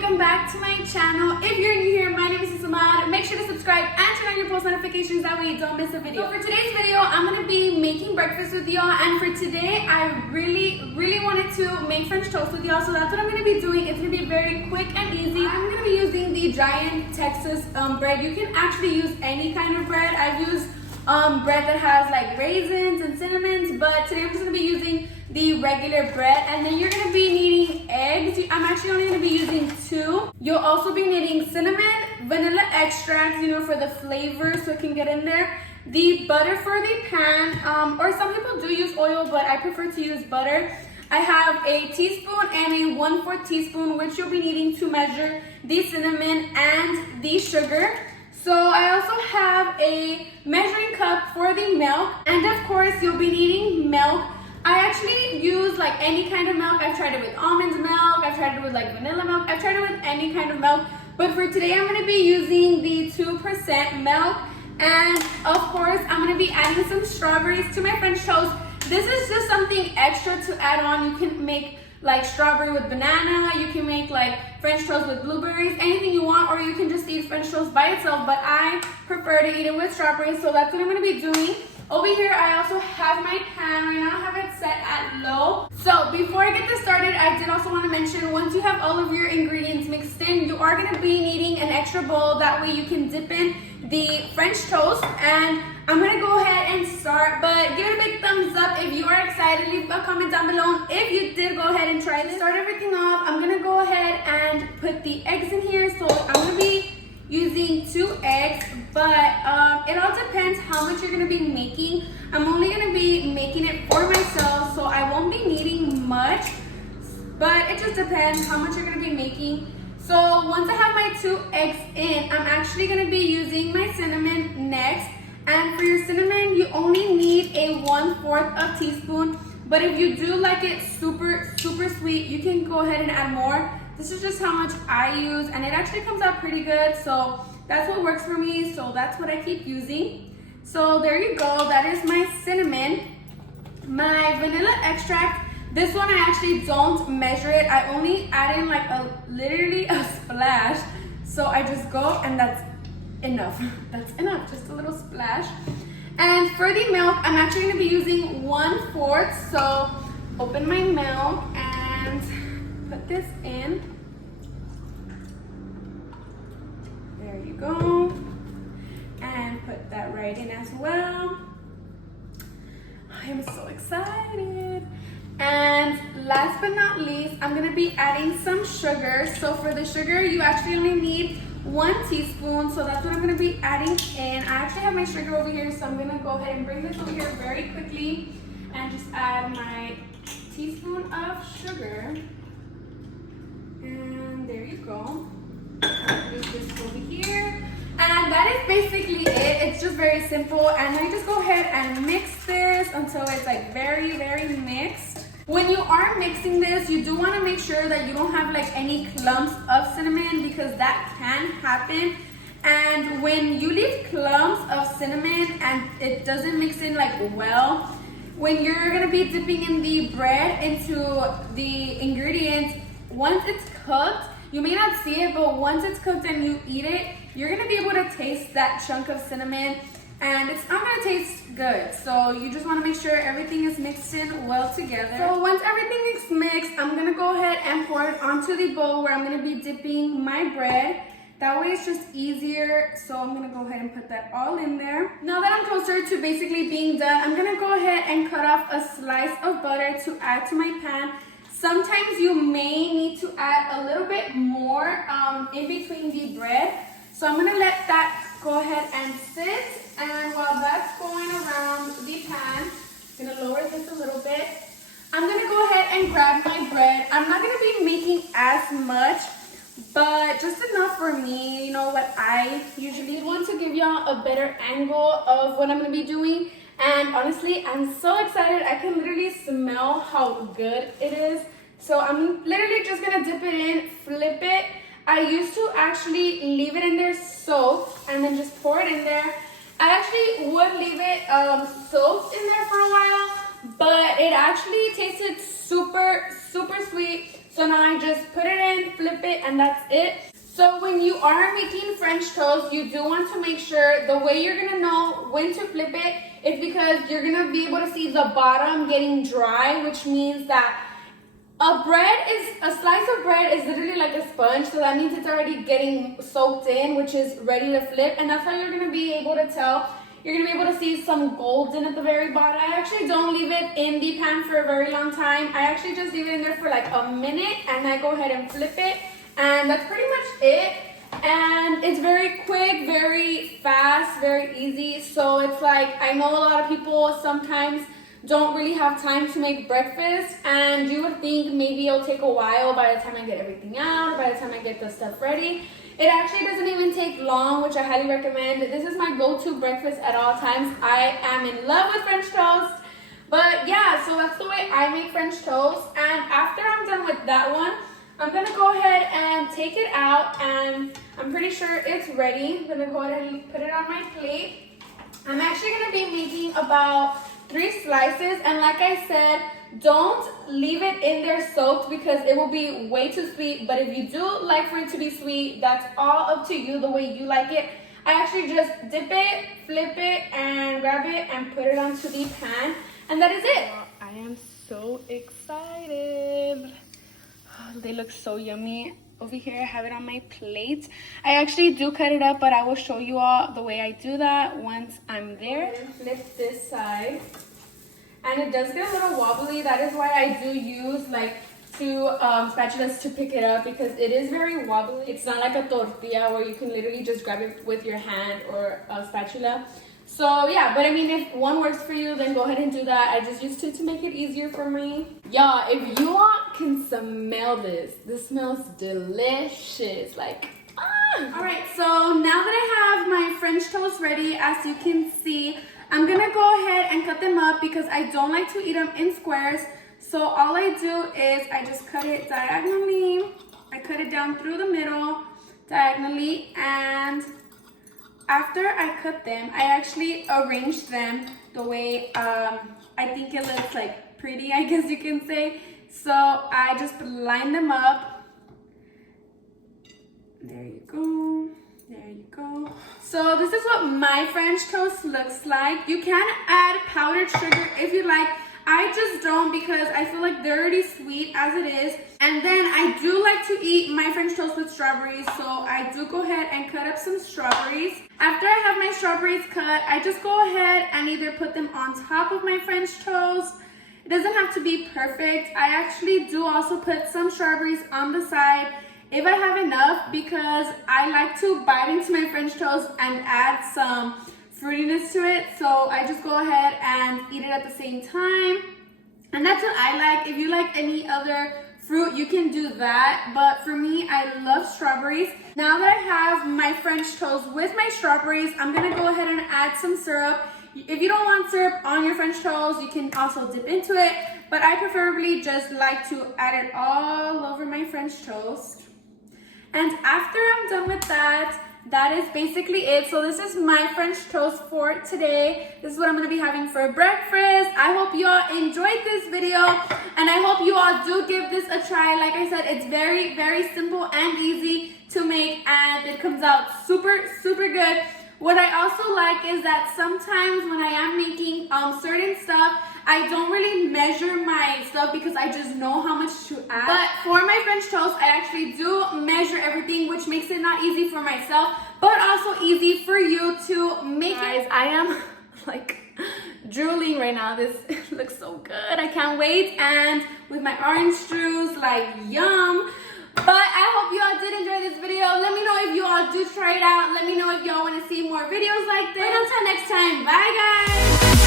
welcome back to my channel. If you're new here, my name is Samad. Make sure to subscribe and turn on your post notifications, that way you don't miss a video. So for today's video, I'm gonna be making breakfast with y'all, and for today, I really wanted to make French toast with y'all, so that's what I'm gonna be doing. It's gonna be very quick and easy. I'm gonna be using the Giant Texas bread. You can actually use any kind of bread. I've used bread that has like raisins and cinnamons, but today I'm just gonna be using the regular bread. And then you're gonna be needing eggs. I'm actually only gonna be using 2. You'll also be needing cinnamon, vanilla extract, for the flavor so it can get in there. The butter for the pan, or some people do use oil, but I prefer to use butter. I have a teaspoon and a 1/4 teaspoon, which you'll be needing to measure the cinnamon and the sugar. So I also have a measuring cup for the milk, and of course you'll be needing milk. I actually use like any kind of milk. I've tried it with almond milk, I've tried it with like vanilla milk, I've tried it with any kind of milk, but for today I'm going to be using the 2% milk. And of course I'm going to be adding some strawberries to my French toast. This is just something extra to add on. You can make like strawberry with banana, you can make like French toast with blueberries, anything you want, or you can just eat French toast by itself, but I prefer to eat it with strawberries, so that's what I'm going to be doing. Over here I also have my pan. Right now I have it set at low. So before I get this started, I did also want to mention, once you have all of your ingredients mixed in, you are going to be needing an extra bowl, that way you can dip in the French toast. And I'm going to go ahead and start, but give it a big thumbs up if you are excited. Leave a comment down below if you did go ahead and try this. To start everything off, I'm going to go ahead and put the eggs in here. So I'm going to be using 2 eggs, but it all depends how much you're going to be making. I'm only going to be making it for myself, so I won't be needing much, but it just depends how much you're going to be making. So once I have my 2 eggs in, I'm actually going to be using my cinnamon next. And for your cinnamon, you only need a 1/4 teaspoon, but if you do like it super sweet, you can go ahead and add more. This is just how much I use, and it actually comes out pretty good, so that's what works for me, so that's what I keep using. So there you go, that is my cinnamon. My vanilla extract, this one I actually don't measure it. I only add in like literally a splash, so I just go and that's enough. That's enough, just a little splash. And for the milk, I'm actually going to be using 1/4, so open my milk and put this in. There you go. And put that right in as well. I am so excited. And last but not least, I'm going to be adding some sugar. So for the sugar, you actually only need 1 teaspoon. So that's what I'm going to be adding in. I actually have my sugar over here, so I'm going to go ahead and bring this over here very quickly and just add my teaspoon of sugar. And there you go. Use this over here. And that is basically it. It's just very simple. And then you just go ahead and mix this until it's like very mixed. When you are mixing this, you do want to make sure that you don't have like any clumps of cinnamon, because that can happen. And when you leave clumps of cinnamon and it doesn't mix in like well, when you're going to be dipping in the bread into the ingredients, once it's cooked, you may not see it, but once it's cooked and you eat it, you're going to be able to taste that chunk of cinnamon, and it's not going to taste good. So you just want to make sure everything is mixed in well together. So once everything is mixed, I'm going to go ahead and pour it onto the bowl where I'm going to be dipping my bread. That way it's just easier. So I'm going to go ahead and put that all in there. Now that I'm closer to basically being done, I'm going to go ahead and cut off a slice of butter to add to my pan. Sometimes you may need to add a little bit more in between the bread. So I'm going to let that go ahead and sit. And while that's going around the pan, I'm going to lower this a little bit. I'm going to go ahead and grab my bread. I'm not going to be making as much, but just enough for me. You know what I usually want to give y'all a better angle of what I'm going to be doing. And honestly, I'm so excited. I can literally smell how good it is. So I'm literally just going to dip it in, flip it. I used to actually leave it in there soaked and then just pour it in there. I actually would leave it soaked in there for a while, but it actually tasted super sweet. So now I just put it in, flip it, and that's it. So when you are making French toast, you do want to make sure the way you're gonna know when to flip it is because you're gonna be able to see the bottom getting dry, which means that a slice of bread is literally like a sponge, so that means it's already getting soaked in, which is ready to flip, and that's how you're gonna be able to tell. You're gonna be able to see some golden at the very bottom. I actually don't leave it in the pan for a very long time. I actually just leave it in there for like a minute, and I go ahead and flip it, and that's pretty much it. And it's very quick, very fast, very easy. So it's like, I know a lot of people sometimes don't really have time to make breakfast, and you would think maybe it'll take a while by the time I get everything out, by the time I get the stuff ready. It actually doesn't even take long, which I highly recommend. This is my go-to breakfast at all times. I am in love with French toast. But yeah, so that's the way I make French toast. And after I'm done with that one, I'm gonna go ahead and take it out, and I'm pretty sure it's ready. I'm gonna go ahead and put it on my plate. I'm actually gonna be making about 3 slices, and like I said, don't leave it in there soaked because it will be way too sweet. But if you do like for it to be sweet, that's all up to you, the way you like it. I actually just dip it, flip it, and grab it and put it onto the pan, and that is it. I am so excited. They look so yummy. Over here I have it on my plate. I actually do cut it up, but I will show you all the way I do that once I'm there. Flip this side, and it does get a little wobbly. That is why I do use like 2 spatulas to pick it up, because it is very wobbly. It's not like a tortilla where you can literally just grab it with your hand or a spatula. So yeah, but I mean, if one works for you, then go ahead and do that. I just used 2 to make it easier for me. Y'all, if you all can smell this, this smells delicious. Like, All right, so now that I have my French toast ready, as you can see, I'm gonna go ahead and cut them up because I don't like to eat them in squares. So all I do is I just cut it diagonally. I cut it down through the middle, diagonally, and after I cut them, I actually arranged them the way I think it looks like pretty, I guess you can say. So I just line them up. There you go. There you go. So this is what my French toast looks like. You can add powdered sugar if you like. I just don't, because I feel like they're already sweet as it is. And then I do like to eat my French toast with strawberries, so I do go ahead and cut up some strawberries. After I have my strawberries cut, I just go ahead and either put them on top of my French toast. It doesn't have to be perfect. I actually do also put some strawberries on the side if I have enough, because I like to bite into my French toast and add some fruitiness to it. So I just go ahead and eat it at the same time, and that's what I like. If you like any other fruit, you can do that, but for me, I love strawberries. Now that I have my French toast with my strawberries, I'm gonna go ahead and add some syrup. If you don't want syrup on your French toast, you can also dip into it, but I preferably just like to add it all over my French toast. And after I'm done with that, that is basically it. So this is my French toast for today. This is what I'm going to be having for breakfast. I hope you all enjoyed this video, and I hope you all do give this a try. Like I said, it's very, very simple and easy to make, and it comes out super, super good. What I also like is that sometimes when I am making certain stuff, I don't really measure my stuff because I just know how much to add. But for my French toast, I actually do measure everything, which makes it not easy for myself, but also easy for you to make. Guys, I am like drooling right now. This looks so good. I can't wait. And with my orange juice, like yum. But I hope you all did enjoy this video. Let me know if you all do try it out. Let me know if y'all want to see more videos like this. And until next time, bye guys.